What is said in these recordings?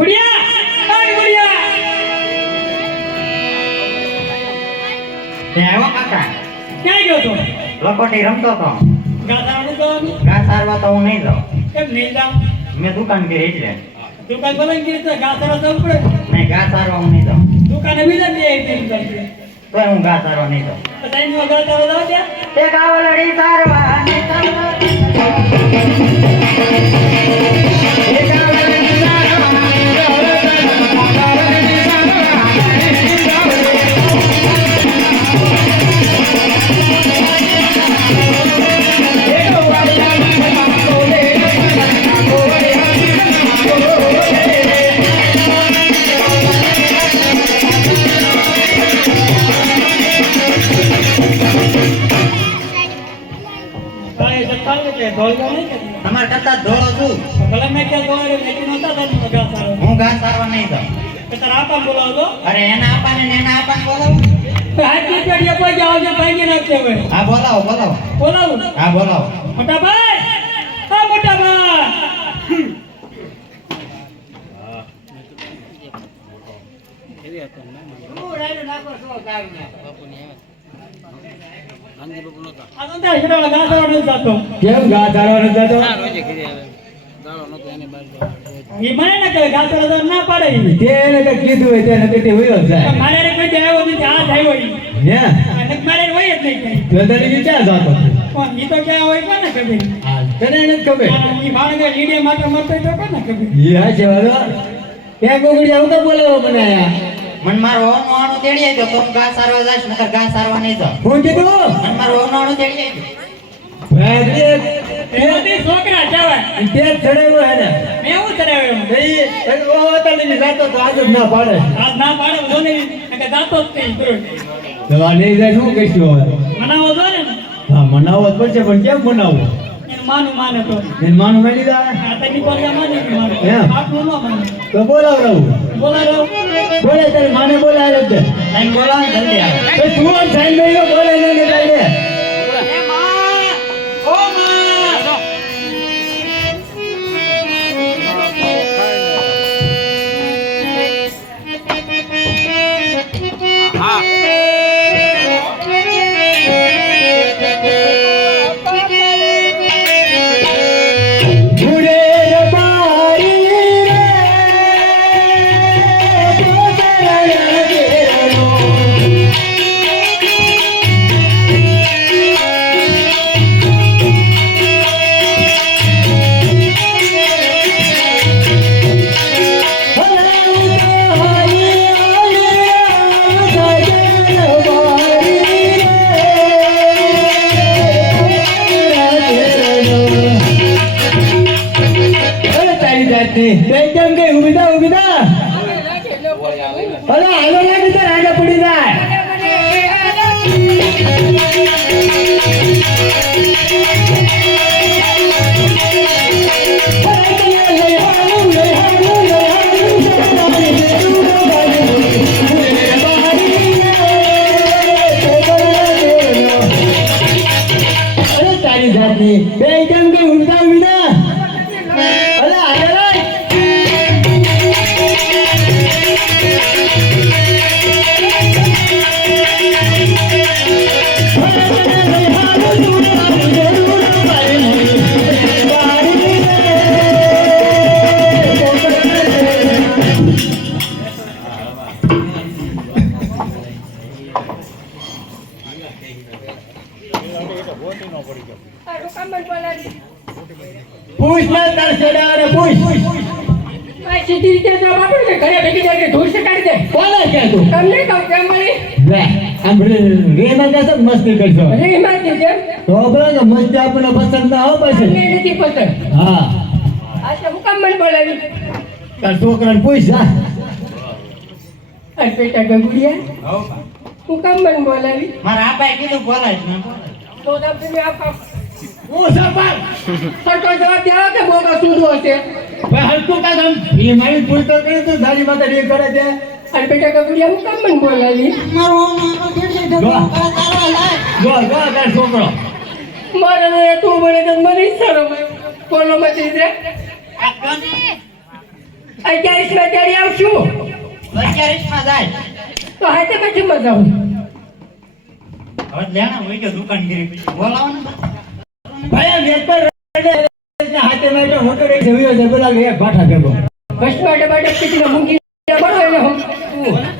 ગુડિયા ઓય ગુડિયા તે આવ્યો કાકા ક્યાં ગયો તો લકોટી રમતો તો ગાતાનું તો ઘા સારવા તો હું નહીં જાઉં કેમ નહીં જાવ મેં દુકાન કરી એટલે દુકાન બોલાવી ગઈ તો ગાતાનો જવું પડે નહીં ઘા સારવા હું નહીં જાઉં દુકાને બીજા દે આવી તો હું ઘા સારવા નહીં જાઉં તો ટાઈમ માં ગાતાનો જાવ ત્યાં તે ગાવલડી સારવા નહીં જાઉં તમારે કરતા ધોળો છું ભલે મેં ક્યાં દોડે મેં નહોતા તને ઘા સારો હું ઘા સારવા નહીં જાઉં તારા આપા બોલાવો અરે એના આપાને ને એના આપાને બોલાવો હાથી પેડીએ કોઈ જાવ છે ભાંગી નાખશે હવે હા બોલાવો બોલાવો બોલાવું હા બોલાવો મોટા ભાઈ હા મોટા ભાઈ કેમ ઘા ચાલવાનો જતો ઈ મને ના કહે ઘા ચાલવાનો ના પાડે ઈ. તે એને કઈ કીધું હોય તેને કઈ વયો જાય મારે રે કોઈ આવ્યો નથી આ આવ્યો ઈ હે અને મારે હોય જ નહીં કઈ તો તને વિચાર જાતો પણ ઈ તો ક્યાં હોય કોને ખબર હા તને એને જ ખબર ઈ બાળકે લીડે માટે મરતો તો કોને ખબર ઈ હા છે વાલો ક્યાં ગોગડી આવું તો બોલાવો મને આયા મન મારો ઓનો આણો તેડી આવ્યો તો હું ઘા સારવા જાઈશ નકર ઘા સારવા નહીં જાઉં કોણ કીધું મન મારો ઓનો આણો તેડી આવ્યો એનાથી છોકરા જવાય તે ચડાવ્યો હે ને મેં એવું કરાવ્યો નહીં ઓ તને જાતો તો આજ જ ના પાડે આજ ના પાડે જો ને કે જાતો જ નહીં ગુરુ તો આ નહીં જાય શું કહીશું હવે મનાવો જો ને હા મનાવવો જ પડશે પણ કેમ મનાવવું એનું માનું માને તો એને માનું મેલી દા આ તની પર માને કે માને એમ? આટલું ન માને તો બોલાવડાવું બોલાવો બોલે તારી માને બોલાવે જ ટાઈમ બોલાવો ને જલ્દી આવે એ તું આમ સાઈન ગયો બોલે ને ને કાઈ દે એ માં ઓ માં ગુડે બાઈ રે પોતરા દેરો બેજમ કે ઉભીદા અલા હાલો લાગી તો રાજા પડી જાય તારી જાતની બેજમ કે ઉભીદા અલા હાલો પૂછ ના તાર છેડાને પૂછ સીધી રીતે જવાબ આપો કે ઘરે ભેગી જાય ધૂળ से કાઢી દે કોને કે તું તમને કહું કેમ મળી લે આમ રેમાં કે મસ્તી કરશો અરે એમાંથી કેમ તો બોલો કે મસ્તી આપણને પસંદ ના હો મને પછી નથી પસંદ હા આ તો હું કામ મને બોલાવી તાર છોકરાને પૂછ જા અરે બેટા ગગુડિયા હું કામ મને બોલાવી મારા આપાએ કીધું બોલાય મેં બોલાય તો તમે આપા હું સપાલ સરતો જવાબ દેવા કે બોગા સુધો હશે ભાઈ હલકું કા ગમ એ મારી પૂછ તો કરી તું સારી માતા રે કરે છે અરે બેટા ગગુડિયા હું કામ મને બોલાવી મારો ઓનો આણો તેડી આવ્યો તો ઘા સારવા લાય જો તાર છોકરો મારે તું બોલે તો મને શરમ બોલો મતી દે 28 માં તેડી આવશું 22 માં જાય તો હાથે પછી મજા આવું હવે લેણા હોય કે દુકાન ગીરી બોલાવો ને ભાઈ આ વેપાર હાથે મેં મોટો રહી જવ્યો છે બોલા એક ભાઠા ભેગો બસ માટે માટે પીટીને મૂકી બરો એને હમ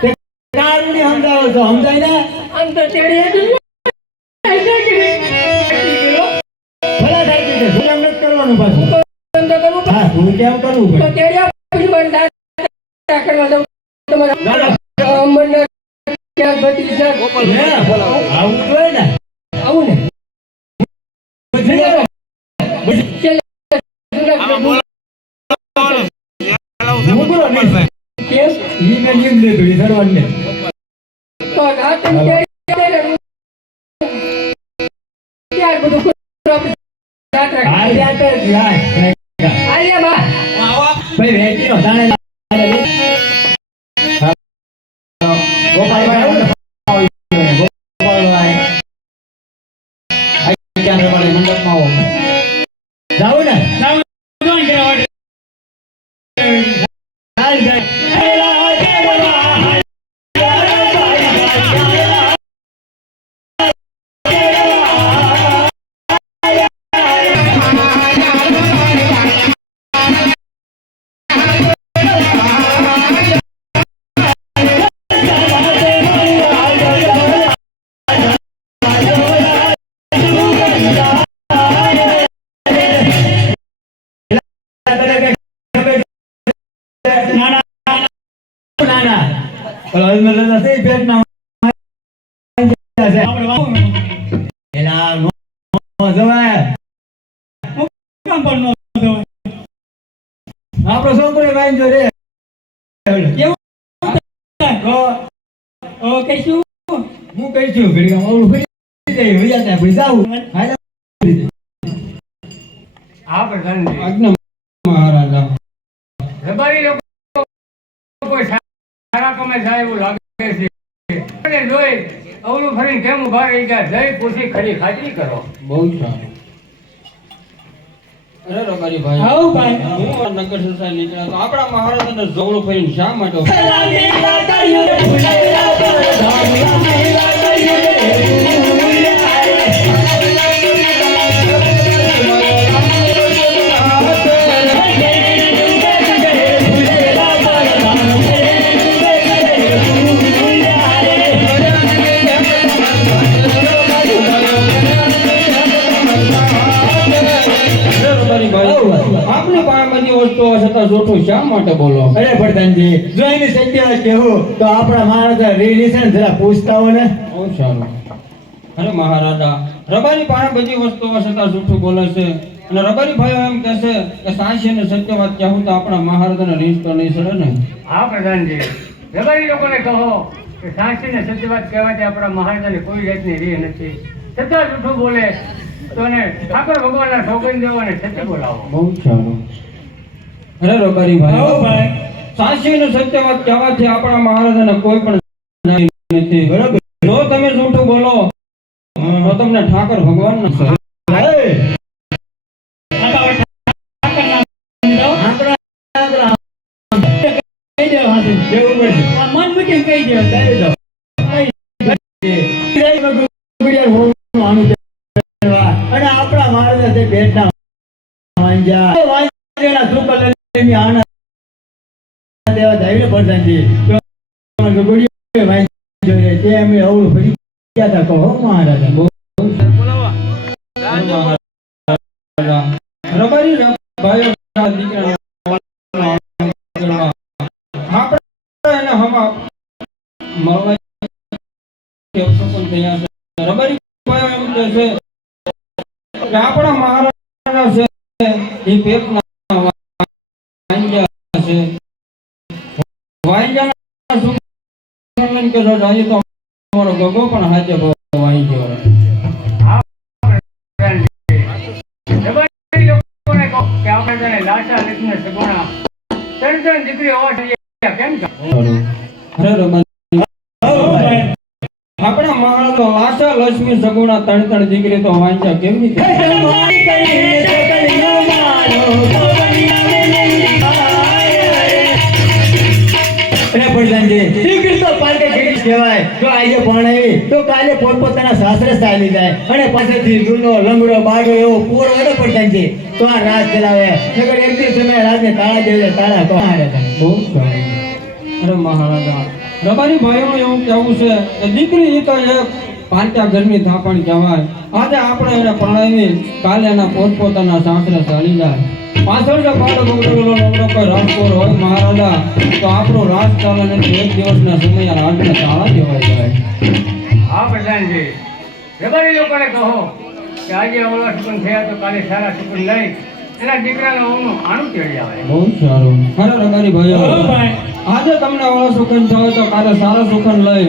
તે કારુણી સમજાવો છો સમજાય ને આમ તો તેડી હતું ભલા થાય છે શું એમ નથી કરવાનું પાછું ધંધો કરવું હા હું કેમ કરવું તો પડે તેડી પછી મને દાંત કરવા દઉં તમારા મને ક્યાં બધી છે આવું જોઈએ ને આવું ને મુકરો નહીં કેમ ઈ મેં નિયમ લે ભડી સરવાને તો આ તમે ત્યાર બધું દાંત રાખ આલ્યા તો લાય આલ્યા બા ભાઈ વેચી નો તાણે ગોપાલભાઈ ગોપાલભાઈ આઈ ક્યાં રમાડે મંડપમાં આવો જાવ ને જાવ જોઈન કરવા હાલ જાય આપડો છોકરો વાંચો રે કહીશું હું કઈ છું ઘડી ઓલું ફરી જાય હોયા ત્યાં પછી જાવું આ પ્રધાન આજ્ઞા મહારાજા રબારી લોકો કોઈ સારા કમે જાય એવું લાગે છે અને જોઈ અવળું ફરીને કેમ ઉભા રહી ગયા જઈ પૂછી ખરી ખાતરી કરો બહુ સારું અરે રબારી ભાઈ આવો ભાઈ હું નગર સંસાર નીકળ્યા તો આપણા મહારાજાને જવળું ફરીને શા માટે આપને પાણી વસ્તુ છતાં જોઠું શા માટે બોલો અરે પ્રધાનજી જો એની સત્ય કેવું તો આપણા મહારાજા રેલી છે ને જરા પૂછતા હો ને બહુ સારું અરે મહારાજા રબારી પાસે બધી વસ્તુઓ છતાં જૂઠું બોલે છે અને રબારી ભાઈઓ એમ કહે છે કે સાચી અને સત્ય વાત કહેવું તો આપણા મહારાજાને રીસ તો નહીં સડે ને હા પ્રધાનજી રબારી લોકોને કહો કે સાચી ને સત્ય વાત કહેવાથી આપણા મહારાજાને કોઈ જાતની રીહ નથી છતાં જૂઠું બોલે તો એને ઠાકોર ભગવાનના સોગંદ દેવો અને સત્ય બોલાવો બહુ સારું અરે રબારી ભાઈ સાચી અને સત્ય વાત કહેવાથી આપણા મહારાજાને કોઈ પણ નાઈ નથી બરાબર જો તમે જૂઠું બોલો તો તમને ઠાકોર ભગવાન ના મન મૂકીને કહી દો અને આપણા મહારાજા તે ભેટના વાંજા વાંજેના સુકલની આનંદ દેવા જાય ને પ્રધાનજી તો ગોડીઓ વાંજો રે તે અમે અવળું ફરી ગયા તા કહો મહારાજા બહુ રબારી ભાઈઓ દીકરા આપણે એને હમા મળવા કે પણ તૈયાર છે રબારી ભાઈઓ એમ કહે છે કે આપણા મહારાજા છે એ પેટના વાંજા છે વાંજાના સુકલન કે જો જાય તો અમારો ગગો પણ હાથે વાંજ્યો રબારી લોકોને કહો કે આપણે તને લાશા લક્ષ્મી સગુણા ત્રણ દીકરી હોવા જોઈએ કેમ આપણા મહારાજા લાશા લક્ષ્મી સગુણા ત્રણ દીકરી તો વાંચા કેમ રીતે પ્રધાનજી દીકરી તો પાલકે જેવી કહેવાય જો આજે પરણાવી તો કાલે પોતપોતાના સાસરે ચાલી જાય અને પાછળથી લૂનો લંગડો બાડો એવો પૂરો એનો પ્રધાનજી તો આ રાત ચલાવે નકર એક દિવસ તમે રાતને તાળા દેવે તાળા તો હારે બહુ સારું. અરે મહારાજા રબારી ભાઈઓનું એવું કહેવું છે કે દીકરી એ તો એક પારકા ઘરની થાપણ કહેવાય. આજે આપણે એને પરણાવી કાલે એના પોતપોતાના સાસરે ચાલી જાય. પાછળ જો પાડો બગડેલો લંગડો કોઈ રાજકોર હોય મહારાજા તો આપણો રાજ ચાલે નથી. એક દિવસના સમય રાજને તાળા દેવાઈ જાય. હા પ્રધાનજી રબારી લોકોને કહો કે આજે ઓલા સુકન થયા તો કાલે સારા સુકન લઈ એના દીકરાના ઓનું આણું તેડી આવે. બહુ સારું. અરે રબારી ભાઈઓ આજે તમને ઓળો સુખન થયો તો કાલે સારા સુખન લઈ